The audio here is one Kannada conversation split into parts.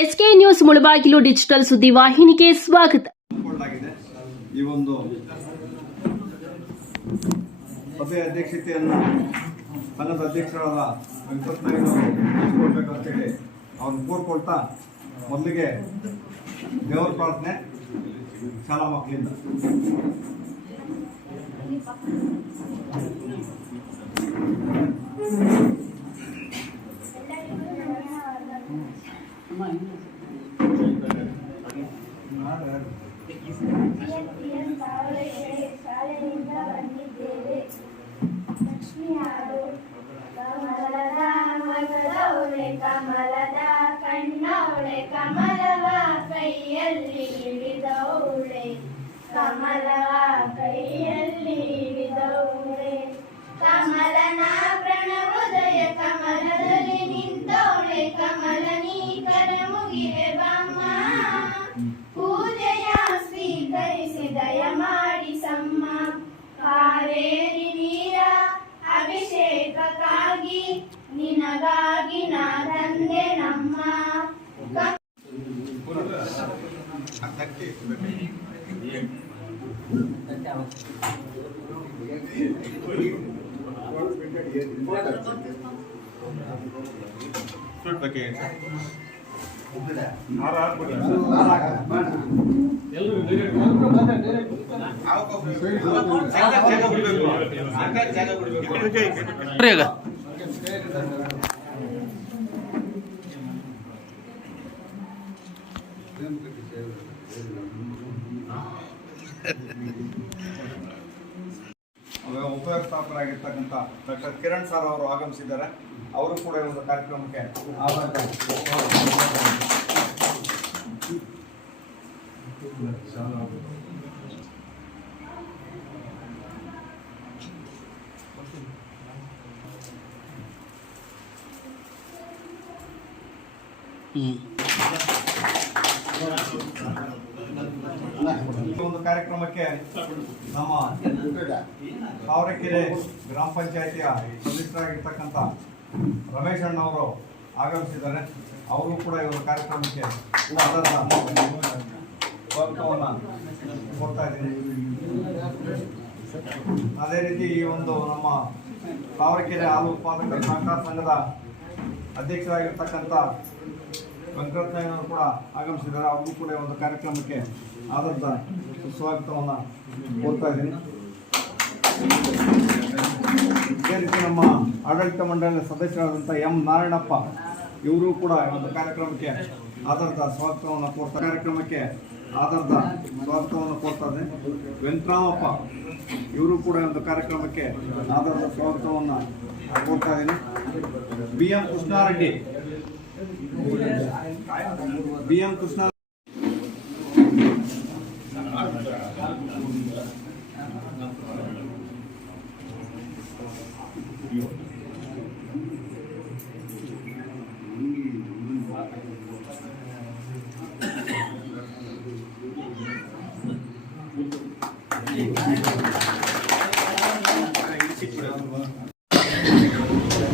ಎಸ್ಕೆ ನ್ಯೂಸ್ ಮುಳಬಾಗಿಲು ಡಿಜಿಟಲ್ ಸುದ್ದಿವಾಹಿನಿಗೆ ಸ್ವಾಗತ. ಈ ಒಂದು ಸಭೆಯ ಅಧ್ಯಕ್ಷತೆಯನ್ನು ಸಂಘದ ಅಧ್ಯಕ್ಷರಾದ ವೆಂಕಟನಾಯಕರು ಅಂತೇಳಿ ಅವ್ರನ್ನ ಕೋರ್ಕೊಳ್ತಾ ಮೊದಲಿಗೆ ದೇವರ ಪ್ರಾರ್ಥನೆ ಶಾಲಾ ಮಕ್ಕಳಿಂದ. ಶಾಲೆಯಿಂದ ಬಂದಿದ್ದೇವೆ. ಲಕ್ಷ್ಮಿ ಹಾಡು. ಕಮಲದ ಮಗದವಳೆ ಕಮಲದ ಕಣ್ಣವಳೆ ಕಮಲವ ಕೈಯಲ್ಲಿ ಹಿಡಿದವಳೆ ಕಮಲವ ಕೈಯಲ್ಲಿ ಹಿಡಿದವಳೆ ಕಮಲನ ಪ್ರಣವೋದಯ ಕಮಲದಲ್ಲಿ ನಿಂತವಳೆ ಕಮಲನಿ ಕರ ಮುಗಿವೆ ಬಮ್ಮ ಪೂಜೆಯ ಸ್ವೀಕರಿಸಿ ದಯ ಮಾಡಿಸಮ್ಮ ಕಾವೇರಿ ನೀರ ಅಭಿಷೇಕಕ್ಕಾಗಿ ನಿನಗಾಗಿ ನಾ ತಂದೆ ನಮ್ಮ ಉಪವ್ಯವಸ್ಥಾಪಕರಾಗಿರ್ತಕ್ಕಂಥ ಡಾಕ್ಟರ್ ಕಿರಣ್ ಸರ್ ಅವರು ಆಗಮಿಸಿದ್ದಾರೆ. ಅವರು ಕೂಡ ಒಂದು ಕಾರ್ಯಕ್ರಮಕ್ಕೆ ಒಂದು ಕಾರ್ಯಕ್ರಮಕ್ಕೆ ನಮ್ಮ ತಾವರೆಕೆರೆ ಗ್ರಾಮ ಪಂಚಾಯತಿಯ ಸದಸ್ಯರಾಗಿರ್ತಕ್ಕಂಥ ರಮೇಶ್ ಅಣ್ಣವರು ಆಗಮಿಸಿದ್ದಾರೆ. ಅವರು ಕೂಡ ಈ ಒಂದು ಕಾರ್ಯಕ್ರಮಕ್ಕೆ ಸ್ವಾಗತವನ್ನು ಕೊಡ್ತಾ ಇದ್ದೀನಿ. ಅದೇ ರೀತಿ ಈ ಒಂದು ನಮ್ಮ ತಾವರೆಕೆರೆ ಹಾಲು ಉತ್ಪಾದಕರ ಸಹಕಾರ ಸಂಘದ ಅಧ್ಯಕ್ಷರಾಗಿರ್ತಕ್ಕಂಥ ವೆಂಕಟನಾಯಕರು ಕೂಡ ಆಗಮಿಸಿದ್ದಾರೆ. ಅವ್ರಿಗೂ ಕೂಡ ಒಂದು ಕಾರ್ಯಕ್ರಮಕ್ಕೆ ಆದಂಥ ಸ್ವಾಗತವನ್ನು ಕೊಡ್ತಾ ಇದ್ದೀನಿ. ಇದೇ ರೀತಿ ನಮ್ಮ ಆಡಳಿತ ಮಂಡಳಿಯ ಸದಸ್ಯರಾದಂಥ ಎಂ ನಾರಾಯಣಪ್ಪ ಇವರು ಕೂಡ ಒಂದು ಕಾರ್ಯಕ್ರಮಕ್ಕೆ ಆಧಾರದ ಸ್ವಾಗತವನ್ನು ಕೊಡ್ತಾ ಇದ್ದೀನಿ. ವೆಂಕಟರಾಮಪ್ಪ ಇವರು ಕೂಡ ಒಂದು ಕಾರ್ಯಕ್ರಮಕ್ಕೆ ಆಧಾರದ ಸ್ವಾಗತವನ್ನು ಕೊಡ್ತಾ ಇದ್ದೀನಿ. ಬಿ ಎಂ ಕೃಷ್ಣಾರೆಡ್ಡಿ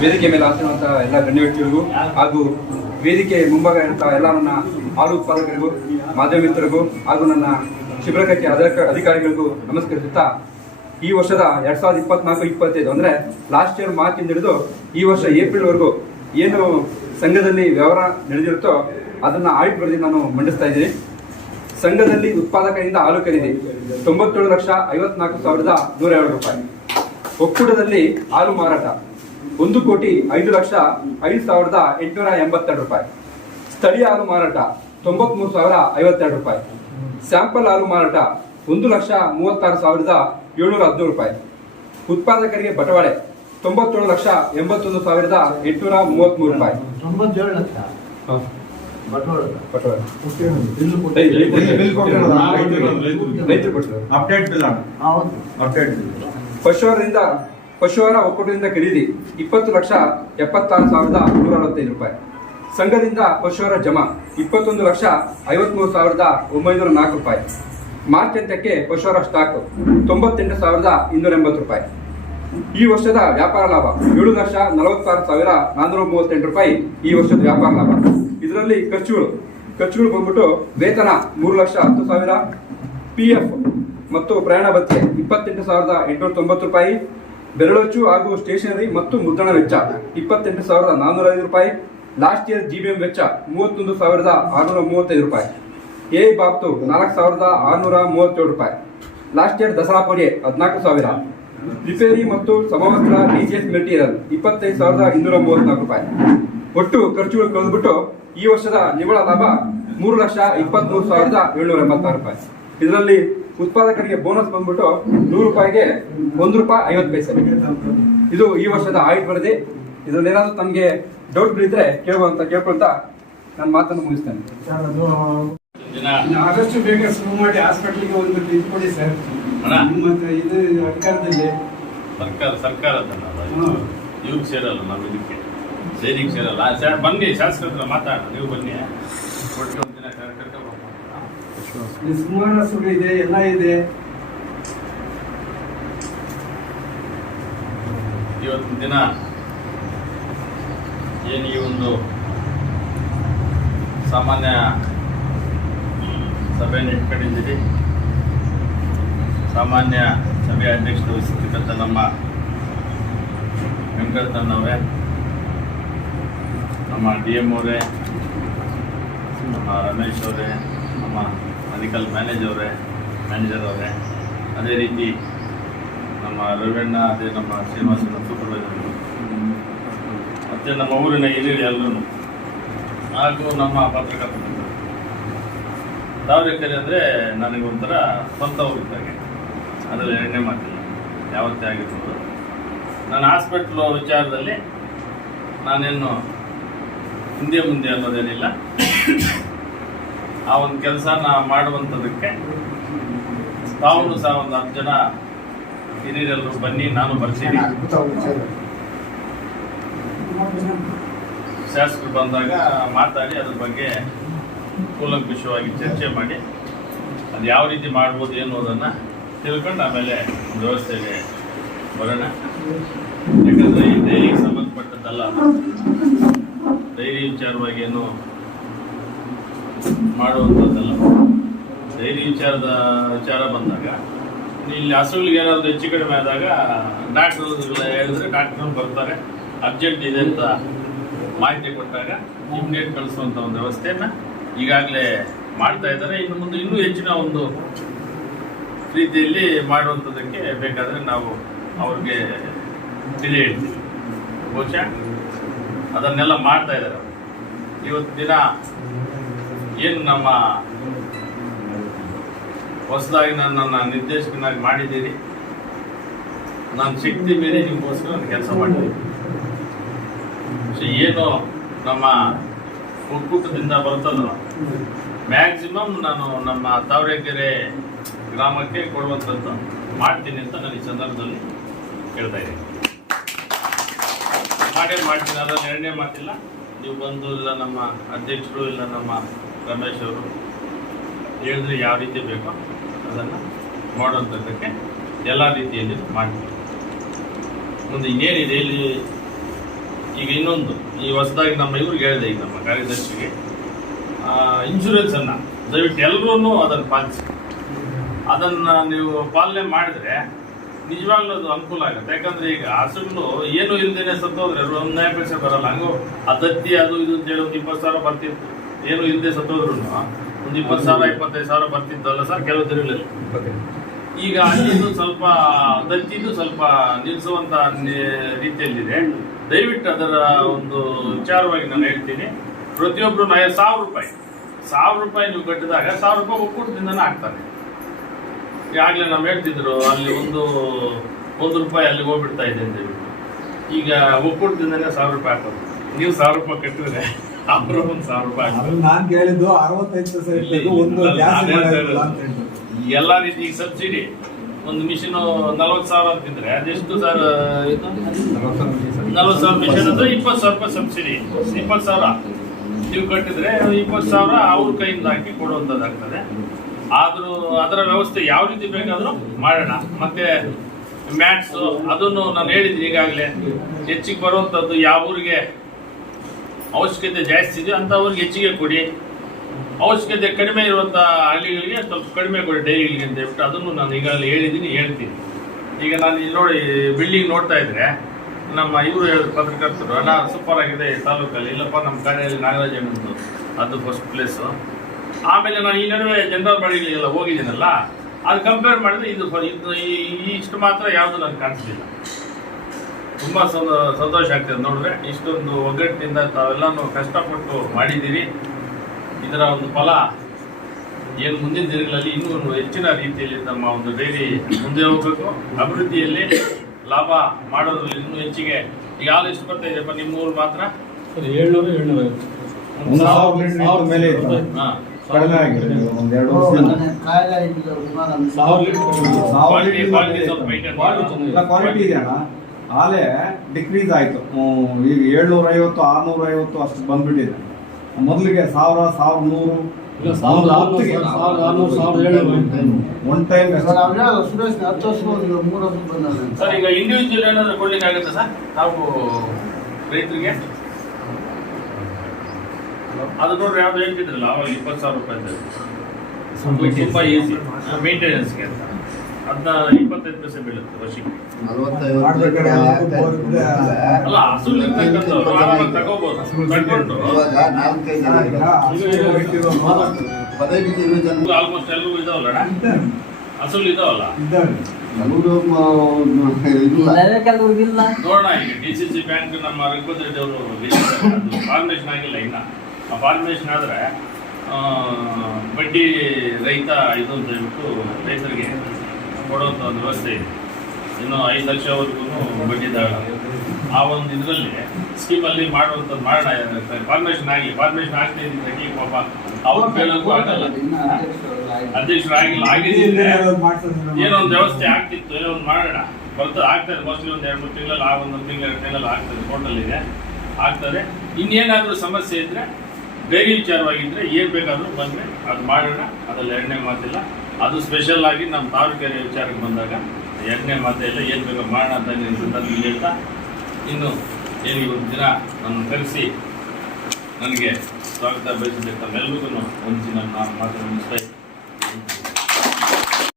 ವೇದಿಕೆ ಮೇಲೆ ಹಾಸಿರುವಂತಹ ಎಲ್ಲ ಗಣ್ಯ ವ್ಯಕ್ತಿಗಳಿಗೂ ಹಾಗೂ ವೇದಿಕೆ ಮುಂಭಾಗ ಇರುವಂತಹ ಎಲ್ಲ ನನ್ನ ಹಾಲು ಉತ್ಪಾದಕರಿಗೂ ಮಾಧ್ಯಮ ಮಿತ್ರರಿಗೂ ಹಾಗೂ ನನ್ನ ಶಿಬಿರ ಕಚೇರಿ ಅಧಿಕಾರಿಗಳಿಗೂ ನಮಸ್ಕರಿಸುತ್ತಾ ಈ ವರ್ಷದ 2024-25 ಅಂದರೆ ಲಾಸ್ಟ್ ಇಯರ್ ಮಾರ್ಚ್ ಇಂದ ಹಿಡಿದು ಈ ವರ್ಷ ಏಪ್ರಿಲ್ವರೆಗೂ ಏನು ಸಂಘದಲ್ಲಿ ವ್ಯವಹಾರ ನಡೆದಿರುತ್ತೋ ಅದನ್ನು ಆಡಿಟ್ ವರದಿ ನಾನು ಮಂಡಿಸ್ತಾ ಇದ್ದೀನಿ. ಸಂಘದಲ್ಲಿ ಉತ್ಪಾದಕರಿಂದ ಹಾಲು ಖರೀದಿ 97,54,102 ರೂಪಾಯಿ. ಒಕ್ಕೂಟದಲ್ಲಿ ಹಾಲು ಮಾರಾಟ 1,05,05,882 ರೂಪಾಯಿ. ಸ್ಥಳೀಯ ಹಾಲು ಮಾರಾಟ 93,052 ರೂಪಾಯಿ. ಸ್ಯಾಂಪಲ್ ಹಾಲು ಮಾರಾಟ 1,36,713 ರೂಪಾಯಿ. ಉತ್ಪಾದಕರಿಗೆ ಬಟವಾಡೆ 97,81,833 ರೂಪಾಯಿ. ಪಶುಹಾರ ಒಕ್ಕೂಟದಿಂದ ಖರೀದಿ 20,76,165 ರೂಪಾಯಿ. ಸಂಘದಿಂದ ಪಶುಹಾರ ಜಮಾ 21,53,904 ರೂಪಾಯಿ. ಮಾರ್ಚ್ ಅಂತ್ಯಕ್ಕೆ ಪಶುಹಾರ ಸ್ಟಾಕ್ 98,280 ರೂಪಾಯಿ. ಈ ವರ್ಷದ ವ್ಯಾಪಾರ ಲಾಭ 7,46,438 ರೂಪಾಯಿ ಈ ವರ್ಷದ ವ್ಯಾಪಾರ ಲಾಭ. ಇದರಲ್ಲಿ ಖರ್ಚುಗಳು ಬಂದ್ಬಿಟ್ಟು ವೇತನ 3,10,000, PF ಮತ್ತು ಪ್ರಯಾಣ ಭತ್ಯೆ 28,890 ರೂಪಾಯಿ, ಬೆರಳಚ್ಚು ಹಾಗೂ ಸ್ಟೇಷನರಿ ಮತ್ತು ಮುದ್ರಣ ವೆಚ್ಚ 28,405 ರೂಪಾಯಿ, ಲಾಸ್ಟ್ ಇಯರ್ GBM ವೆಚ್ಚ 31,635 ರೂಪಾಯಿ, ಎ ಬಾಬ್ತು 4,637 ರೂಪಾಯಿ, ಲಾಸ್ಟ್ ಇಯರ್ ದಸರಾ ಪೊಡೆ 14,000, ರಿಪೇರಿ ಮತ್ತು ಸಮವಸ್ತ್ರ DGS ಮೆಟೀರಿಯಲ್ 25,234 ರೂಪಾಯಿ. ಒಟ್ಟು ಖರ್ಚುಗಳು ಕಳೆದ್ಬಿಟ್ಟು ಈ ವರ್ಷದ ನಿವ್ವಳ ಲಾಭ 3,23,786 ರೂಪಾಯಿ. ಇದರಲ್ಲಿ ಉತ್ಪಾದಕರಿಗೆ ಬೋನಸ್ ಬಂದ್ಬಿಟ್ಟು 100 ರೂಪಾಯಿಗೆ ₹1.50. ಇದು ಈ ವರ್ಷದ ಆಡಿಟ್ ವರದಿ. ಇದರಲ್ಲಿ ಏನಾದ್ರು ತಮಗೆ ಡೌಟ್ಗಳಿದ್ರೆ ಕೇಳ್ಕೊಂತ ನನ್ನ ಮಾತನ್ನು ಮುಗಿಸ್ತೇನೆ. ಆದಷ್ಟು ಬೇಗ ಶುರು ಮಾಡಿ ಹಾಸ್ಪಿಟಲ್ಗೆ ಒಂದು ಇದು ಕೊಡಿ ಸರ್. ನಿಮ್ಮ ಇದು ಅಧಿಕಾರದಲ್ಲಿ ಸರ್ಕಾರದ ಇವ್ರಿಗೆ ಸೇರಲ್ಲ, ನಾವು ಇದಕ್ಕೆ ಸೇರಿಗೆ ಸೇರಲ್ಲ. ಬನ್ನಿ ಶಾಸಕರ ಹತ್ರ ಮಾತಾಡೋಣ, ನೀವು ಬನ್ನಿ ಒಟ್ಟು ಒಂದು ದಿನ ಸುಮಾರು ಹಸುಗಳು ಇದೆ, ಎಲ್ಲ ಇದೆ. ಇವತ್ತಿನ ದಿನ ಏನು ಈ ಒಂದು ಸಾಮಾನ್ಯ ಸಭೆಯನ್ನು ಇಟ್ಕೊಂಡಿದ್ದೀರಿ. ಸಾಮಾನ್ಯ ಸಭೆಯ ಅಧ್ಯಕ್ಷರು ವಹಿಸಿರ್ತಕ್ಕಂಥ ನಮ್ಮ ವೆಂಕಟಣ್ಣವರೇ, ನಮ್ಮ DM ಅವರೇ, ನಮ್ಮ ರಮೇಶ್ ಅವರೇ, ನಮ್ಮ ಮೆಡಿಕಲ್ ಮ್ಯಾನೇಜರ್ ಅವರೇ, ಅದೇ ರೀತಿ ನಮ್ಮ ರವೀಣ್ಣ, ಅದೇ ನಮ್ಮ ಶ್ರೀನಿವಾಸನ ಸೂಪರ್ವೈಸರ್, ಮತ್ತು ನಮ್ಮ ಊರಿನ ಹಿರಿಯರು ಎಲ್ಲರೂ, ಹಾಗೂ ನಮ್ಮ ಪತ್ರಕರ್ತರು. ತಾವರೆಕೆರೆ ಅಂದರೆ ನನಗೊಂಥರ ಸ್ವಂತ ಊರಿದ್ದಾಗೆ, ಅದರಲ್ಲಿ ಎರಡನೇ ಮಾತಿಲ್ಲ, ಯಾವತ್ತೇ ಆಗಿರ್ಬೋದು. ನನ್ನ ಹಾಸ್ಪಿಟ್ಲು ವಿಚಾರದಲ್ಲಿ ನಾನೇನು ಹಿಂದೆ ಮುಂದೆ ಅನ್ನೋದೇನಿಲ್ಲ. ಆ ಒಂದು ಕೆಲಸನ ಮಾಡುವಂಥದ್ದಕ್ಕೆ ತಾವು ಸಹ ಒಂದು 10 ಜನ ಹಿರಿಯರೆಲ್ಲರೂ ಬನ್ನಿ, ನಾನು ಬರ್ತೀನಿ. ಶಾಸಕರು ಬಂದಾಗ ಮಾತಾಡಿ ಅದ್ರ ಬಗ್ಗೆ ಕೂಲಂಕುಷವಾಗಿ ಚರ್ಚೆ ಮಾಡಿ ಅದು ಯಾವ ರೀತಿ ಮಾಡ್ಬೋದು ಏನು ಅನ್ನೋದನ್ನು ತಿಳ್ಕೊಂಡು ಆಮೇಲೆ ವ್ಯವಸ್ಥೆಗೆ ಬರೋಣ. ಯಾಕಂದರೆ ಈ ಡೈರಿಗೆ ಸಂಬಂಧಪಟ್ಟದ್ದಲ್ಲ, ಡೈರಿ ವಿಚಾರವಾಗಿ ಏನು ಮಾಡುವಂಥದ್ದಲ್ಲ. ಡೈರಿ ವಿಚಾರ ಬಂದಾಗ ಇಲ್ಲಿ ಹಸುಗಳಿಗೆ ಏನಾದರೂ ಹೆಚ್ಚು ಕಡಿಮೆ ಆದಾಗ ಡಾಕ್ಟರ್ಗಳ ಹೇಳಿದ್ರೆ ಡಾಕ್ಟರ್ ಬರ್ತಾರೆ, ಅರ್ಜೆಂಟ್ ಇದೆ ಅಂತ ಮಾಹಿತಿ ಕೊಟ್ಟಾಗ ಇಮ್ಮಿಡಿಯೇಟ್ ಕಳಿಸುವಂಥ ಒಂದು ವ್ಯವಸ್ಥೆಯನ್ನು ಈಗಾಗಲೇ ಮಾಡ್ತಾ ಇದ್ದಾರೆ. ಇನ್ನು ಮುಂದೆ ಇನ್ನೂ ಹೆಚ್ಚಿನ ಒಂದು ರೀತಿಯಲ್ಲಿ ಮಾಡುವಂಥದ್ದಕ್ಕೆ ಬೇಕಾದರೆ ನಾವು ಅವ್ರಿಗೆ ತಿಳಿ ಹೇಳ್ತೀವಿ. ಬಹುಶಃ ಅದನ್ನೆಲ್ಲ ಮಾಡ್ತಾ ಇದ್ದಾರೆ. ಇವತ್ತು ದಿನ ಏನು ನಮ್ಮ ಹೊಸದಾಗಿ ನನ್ನನ್ನು ನಿರ್ದೇಶಕನಾಗಿ ಮಾಡಿದ್ದೀರಿ, ನಾನು ಶಕ್ತಿ ಮೀರಿ ನಿಮಗೋಸ್ಕರ ನಾನು ಕೆಲಸ ಮಾಡಿದ್ದೀನಿ. ಏನು ನಮ್ಮ ಒಕ್ಕೂಟದಿಂದ ಬರ್ತದಲ್ಲ, ಮ್ಯಾಕ್ಸಿಮಮ್ ನಾನು ನಮ್ಮ ತಾವರೆಕೆರೆ ಗ್ರಾಮಕ್ಕೆ ಕೊಡುವಂಥದ್ದು ಮಾಡ್ತೀನಿ ಅಂತ ನಾನು ಈ ಸಂದರ್ಭದಲ್ಲಿ ಹೇಳ್ತಾ ಇದ್ದೀನಿ. ಮಾಡ್ತೀನಿ, ಅದರಲ್ಲಿ ಎರಡನೇ ಮಾತಿಲ್ಲ. ನೀವು ಬಂದು ಇಲ್ಲ ನಮ್ಮ ಅಧ್ಯಕ್ಷರು ಇಲ್ಲ ನಮ್ಮ ರಮೇಶ್ ಅವರು ಹೇಳಿದ್ರೆ ಯಾವ ರೀತಿ ಬೇಕೋ ಅದನ್ನು ಮಾಡುವಂಥದ್ದಕ್ಕೆ ಎಲ್ಲ ರೀತಿಯಲ್ಲಿ ಮಾಡ್ತೀವಿ. ಮುಂದೆ ಇನ್ನೇನಿದೆ ಇಲ್ಲಿ ಈಗ ಇನ್ನೊಂದು ಈ ಹೊಸದಾಗಿ ನಮ್ಮ ಇವ್ರಿಗೆ ಹೇಳಿದೆ, ಈಗ ನಮ್ಮ ಕಾರ್ಯದರ್ಶಿಗೆ ಇನ್ಶೂರೆನ್ಸನ್ನು ದಯವಿಟ್ಟು ಎಲ್ಲರೂ ಅದನ್ನು ಪಾಲಿಸಿ. ಅದನ್ನು ನೀವು ಪಾಲನೆ ಮಾಡಿದ್ರೆ ನಿಜವಾಗ್ಲೂ ಅದು ಅನುಕೂಲ ಆಗುತ್ತೆ. ಯಾಕಂದ್ರೆ ಈಗ ಹಸುಗಳು ಏನು ಇಲ್ಲದೇನೆ ಸತ್ತೋದ್ರೆ 1 ಪೈಸೆ ಬರಲ್ಲ. ಹಂಗೋ ಆ ದತ್ತಿ ಅದು ಇದು ಅಂತೇಳಿ ಒಂದು 20,000 ಬರ್ತಿತ್ತು, ಏನು ಇಲ್ಲದೆ ಸತ್ತೋದ್ರು ಒಂದು 20,000 25,000 ಬರ್ತಿದ್ದಲ್ಲ ಸರ್ ಕೆಲವು ತಿರುಗಳಲ್ಲಿ. ಈಗ ಅಲ್ಲಿದು ಸ್ವಲ್ಪ ದತ್ತಿದು ಸ್ವಲ್ಪ ನಿಲ್ಲಿಸುವಂತ ರೀತಿಯಲ್ಲಿದೆ. ದಯವಿಟ್ಟು ಅದರ ಒಂದು ವಿಚಾರವಾಗಿ ನಾನು ಹೇಳ್ತೀನಿ, ಪ್ರತಿಯೊಬ್ಬರು 1,000 ರೂಪಾಯಿ ನೀವು ಕಟ್ಟಿದಾಗ 1,000 ರೂಪಾಯಿ ಒಕ್ಕೂಟದಿಂದನೇ ಹಾಕ್ತಾರೆ. ಈಗಾಗಲೇ ನಾವು ಹೇಳ್ತಿದ್ರು ಅಲ್ಲಿ ಒಂದು ರೂಪಾಯಿ ಅಲ್ಲಿಗೆ ಹೋಗ್ಬಿಡ್ತಾ ಇದೆ ಅಂತ ಹೇಳಿ. ಈಗ ಒಕ್ಕೂಟದಿಂದನೇ 1,000 ರೂಪಾಯಿ ಹಾಕೋದು. ನೀವು 1,000 ರೂಪಾಯಿ ಕಟ್ಟಿದ್ರೆ ಅವರು ಒಂದು 1,000 ರೂಪಾಯಿ ಹಾಕೋದು. ನಾನು ಕೇಳಿದ್ದು 65% ಎಲ್ಲ ರೀತಿ ಸಬ್ಸಿಡಿ ಒಂದು ಮಿಷಿನ್ 40,000 ಅಂತಿದ್ರೆ ಅದೆಷ್ಟು ಸರ್? 40,000 ಮಿಷನ್ ಅಂದ್ರೆ 20,000 ರೂಪಾಯಿ ಸಬ್ಸಿಡಿ. 20,000 ನೀವು ಕಟ್ಟಿದ್ರೆ 20,000 ಅವ್ರ ಕೈಯಿಂದ ಹಾಕಿ ಕೊಡುವಂಥದ್ದಾಗ್ತದೆ. ಆದ್ರೂ ಅದರ ವ್ಯವಸ್ಥೆ ಯಾವ ರೀತಿ ಬೇಕಾದರೂ ಮಾಡೋಣ. ಮತ್ತೆ ಮ್ಯಾಟ್ಸು ಅದನ್ನು ನಾನು ಹೇಳಿದ್ದೀನಿ ಈಗಾಗಲೇ. ಹೆಚ್ಚಿಗೆ ಬರುವಂಥದ್ದು ಯಾವ ಊರಿಗೆ ಅವಶ್ಯಕತೆ ಜಾಸ್ತಿ ಇದೆಯೋ ಅಂಥವ್ರಿಗೆ ಹೆಚ್ಚಿಗೆ ಕೊಡಿ, ಅವಶ್ಯಕತೆ ಕಡಿಮೆ ಇರುವಂಥ ಹಳ್ಳಿಗಳಿಗೆ ಸ್ವಲ್ಪ ಕಡಿಮೆ ಕೊಡಿ ಡೈರಿಗಳಿಗೆ ಅಂತ ಹೇಳ್ಬಿಟ್ಟು ಅದನ್ನು ನಾನು ಈಗಾಗಲೇ ಹೇಳಿದ್ದೀನಿ, ಹೇಳ್ತೀನಿ. ಈಗ ನಾನು ಇಲ್ಲಿ ನೋಡಿ ಬಿಲ್ಡಿಂಗ್ ನೋಡ್ತಾ ಇದ್ರೆ ನಮ್ಮ ಇವರು ಪತ್ರಕರ್ತರು ಅಣ್ಣ ಸೂಪರ್ ಆಗಿದೆ ತಾಲೂಕಲ್ಲಿ, ಇಲ್ಲಪ್ಪ ನಮ್ಮ ಕಡೆಯಲ್ಲಿ ನಾಗರಾಜ ಅಣ್ಣಂದು ಅದು ಫಸ್ಟ್ ಪ್ಲೇಸು. ಆಮೇಲೆ ನಾನು ಈ ನಡುವೆ ಜನರಲ್ ಬಾಡಿಗೆಲ್ಲ ಹೋಗಿದ್ದೀನಲ್ಲ, ಅದು ಕಂಪೇರ್ ಮಾಡಿದ್ರೆ ಇದು ಇಷ್ಟು ಮಾತ್ರ ಯಾವುದು ನನಗೆ ಕಾಣಿಸ್ಲಿಲ್ಲ. ತುಂಬ ಸಂತೋಷ ಆಗ್ತದೆ ನೋಡಿದ್ರೆ, ಇಷ್ಟೊಂದು ಒಗ್ಗಟ್ಟಿನಿಂದ ತಾವೆಲ್ಲನೂ ಕಷ್ಟಪಟ್ಟು ಮಾಡಿದ್ದೀರಿ. ಇದರ ಒಂದು ಫಲ ಏನು ಮುಂದಿನ ದಿನಗಳಲ್ಲಿ ಇನ್ನೂ ಹೆಚ್ಚಿನ ರೀತಿಯಲ್ಲಿ ನಮ್ಮ ಒಂದು ಡೈರಿ ಮುಂದೆ ಹೋಗಬೇಕು, ಅಭಿವೃದ್ಧಿಯಲ್ಲಿ ಲಾಭ ಮಾಡೋದ್ರಲ್ಲಿ ಇನ್ನೂ ಹೆಚ್ಚಿಗೆ. ಈಗ ಹಾಲು ಎಷ್ಟು ಬರ್ತಾ ಇದೆಯಪ್ಪ ನಿಮ್ಮ ಊರು ಮಾತ್ರ? 700 1,000 ಮೇಲೆ ಇತ್ತು. ಹಾಂ, ಕಡಿಮೆ ಆಗಿದೆ ಒಂದು 2 ವರ್ಷದಿಂದ. ಕ್ವಾಲಿಟಿ ಇದೆ ಅಣ್ಣ, ಹಾಲೇ ಡಿಕ್ರೀಸ್ ಆಯ್ತು. ಈಗ 750 650 ಅಷ್ಟು ಬಂದ್ಬಿಟ್ಟಿದೆ. ಮೊದಲಿಗೆ 1000 1100 ಒನ್ ಟೈಮ್. ಸರ್ ಈಗ ಇಂಡಿವಿಜುವಲ್ ಏನಾದ್ರು ಕೊಡ್ಲಿಕ್ಕೆ ಆಗುತ್ತೆ ಸರ್ ನಾವು ರೈತರಿಗೆ? ಅದು ನೋಡ್ರಿ ಯಾವ್ದು ಹೇಳ್ತಿದ್ರಲ್ಲ ಅವಾಗ 20,000 ರೂಪಾಯಿ ತುಂಬ ಈಸಿ ಮೇಂಟೆನೆನ್ಸ್ಗೆ ಅಂತ, ಅದನ್ನ 25 ಪೈಸೆ ಬೀಳುತ್ತೆ ವರ್ಷಕ್ಕೆ. ಅಲ್ಲ ಹಸುಲ್ ಇರ್ತಕ್ಕಂಥವ್ರು ಆರಾಮಾಗಿ ತಗೋಬಹುದು, ತಗೊಂಡು ಆಲ್ಮೋಸ್ಟ್ ಎಲ್ಲರಿಗೂ ಇದಾವಲ್ಲ ಹಸುಲ್ ಇದಾವಲ್ಲ. ನೋಡೋಣ ಈಗ DCC ಬ್ಯಾಂಕ್ ನಮ್ಮ ರಘುಪತಿ ರೆಡ್ಡಿ ಅವರು ಫಾರ್ಮೇಶನ್ ಆಗಿಲ್ಲ ಇನ್ನ. ಆ ಫಾರ್ಮೇಶನ್ ಆದ್ರೆ ಬಡ್ಡಿ ರಹಿತ ಇದು ಅಂತ ಹೇಳ್ಬಿಟ್ಟು ರೈತರಿಗೆ ಕೊಡುವಂಥ ಒಂದು ವ್ಯವಸ್ಥೆ ಇದೆ. ಇನ್ನು 5 ಲಕ್ಷವರೆಗೂ ಬಡ್ಡಿ ದಾಳ. ಆ ಒಂದು ಇದರಲ್ಲಿ ಸ್ಕೀಮಲ್ಲಿ ಮಾಡುವಂಥದ್ದು ಮಾಡೋಣ. ಫಾರ್ಮೇಶನ್ ಆಗಲಿ, ಫಾರ್ಮೇಶನ್ ಆಗದೆ ಇದ್ದಿದ್ದಕ್ಕೆ ಪಾಪ ಅವ್ರು ಕೇಳೋಕ್ಕೂ ಆಗಲ್ಲ. ಅಧ್ಯಕ್ಷರಾಗಿಲ್ಲ, ಆಗಿದ್ದಿದ್ರೆ ಏನೋ ಒಂದು ವ್ಯವಸ್ಥೆ ಆಗ್ತಿತ್ತು, ಏನೋ ಒಂದು ಮಾಡೋಣ. ಬರ್ತದೆ, ಆಗ್ತದೆ. ಮೋಸ್ಟ್ಲಿ ಒಂದು 2-3 ತಿಂಗಳಲ್ಲಿ ಒಂದು ತಿಂಗಳು 2 ತಿಂಗಳಲ್ಲಿ ಆಗ್ತದೆ. ಟೋಟಲ್ ಇದೆ, ಆಗ್ತದೆ. ಇನ್ನೇನಾದರೂ ಸಮಸ್ಯೆ ಇದ್ರೆ ಡೈರಿ ವಿಚಾರವಾಗಿದ್ದರೆ ಏನು ಬೇಕಾದರೂ ಬಂದರೆ ಅದು ಮಾಡೋಣ, ಅದರಲ್ಲಿ ಎರಡನೇ ಮಾತಿಲ್ಲ. ಅದು ಸ್ಪೆಷಲ್ ಆಗಿ ನಮ್ಮ ತಾಲೂಕೆರೆ ವಿಚಾರಕ್ಕೆ ಬಂದಾಗ ಎರಡನೇ ಮಾತೇ ಇಲ್ಲ, ಏನು ಬೇಕಾದ್ರೂ ಮಾಡೋಣ ಅಂತ ಸಂದರ್ಭದಲ್ಲಿ ಹೇಳ್ತಾ, ಇನ್ನು ಏನು ಇವತ್ತು ದಿನ ನನ್ನ ಕರೆಸಿ ನನಗೆ ಸ್ವಾಗತ ಬಯಸಿದ್ದೆ ತಮ್ಮೆಲ್ಲರಿಗೂ ಒಂದು ನನ್ನ ಮಾತನ್ನು ಮುಗಿಸ್ತಾ